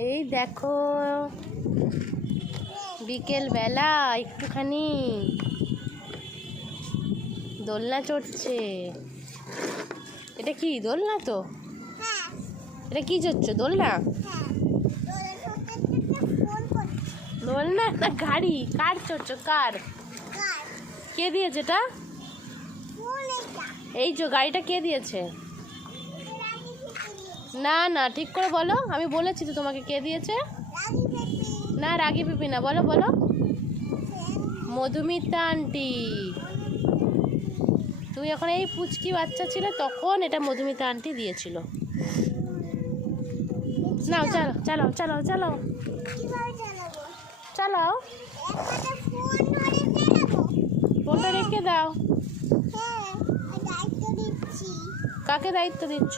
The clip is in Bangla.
এই দেখো বিকেল বেলা একটুখানি দোলনা চড়ছে। এটা কি দোলনা? তো এটা কি চড়ছে? দোলনা? দোলনা না গাড়ি? কার চড়ছো? কার? কে দিয়েছে এটা? এই যে গাড়িটা কে দিয়েছে? না না, ঠিক করে বলো। আমি বলেছি তো তোমাকে কে দিয়েছে। না, রাগি পিপি না। বলো বলো। মধুমিতা আন্টি। তুমি যখন এই পুচকি বাচ্চা ছিলে তখন এটা মধুমিতা আন্টি দিয়েছিল। নাও চালাও চালাও চালাও চালাও চালাও। ফোনটা রেখে দাও। কাকে দায়িত্ব দিচ্ছ?